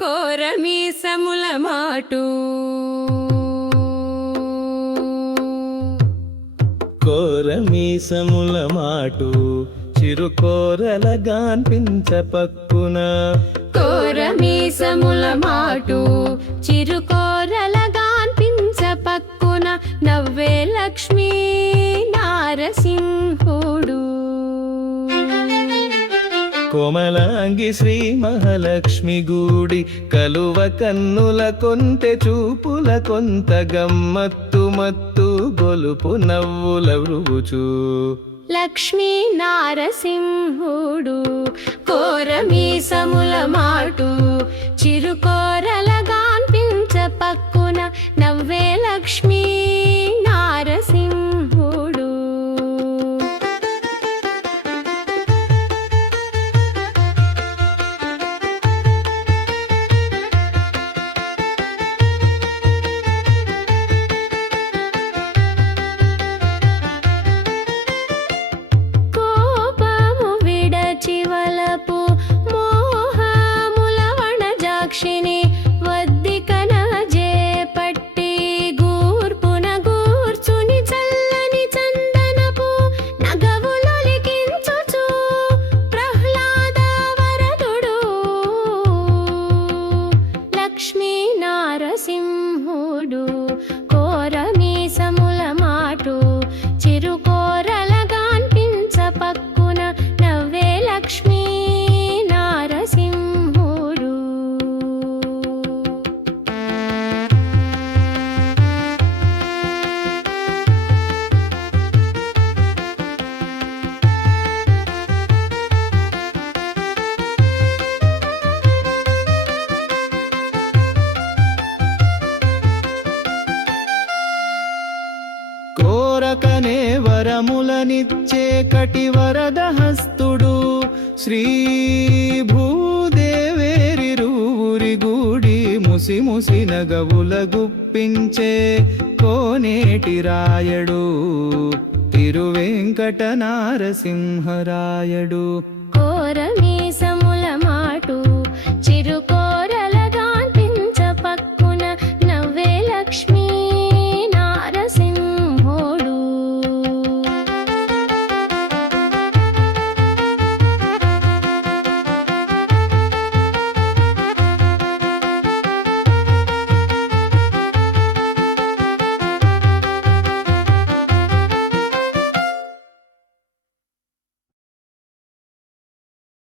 కోరమీసముల మాటు. కోరమీసముల మాటు చిరుకోరలగాన్పించ పక్కున కోరమీసముల మాటు చిరుకోరలగాన్పించ పక్కున నవ్వే లక్ష్మీ నారసింహుడు కోమలాంగి శ్రీ మహాలక్ష్మి గూడి కలువ కన్నుల కొంతె చూపుల కొంత గమ్మత్తు మత్తు గొలుపు నవ్వుల వృవుచు లక్ష్మీ నారసింహుడు కోరమీసముల మాడు కోరకనే వరములనిచ్చే కటి వరద హస్తుడు శ్రీ భూదేవేరిరువురి గూడి ముసి ముసి నగవుల గుప్పించే కోనేటి రాయడు తిరువెంకట నారసింహరాయడు. కోరమే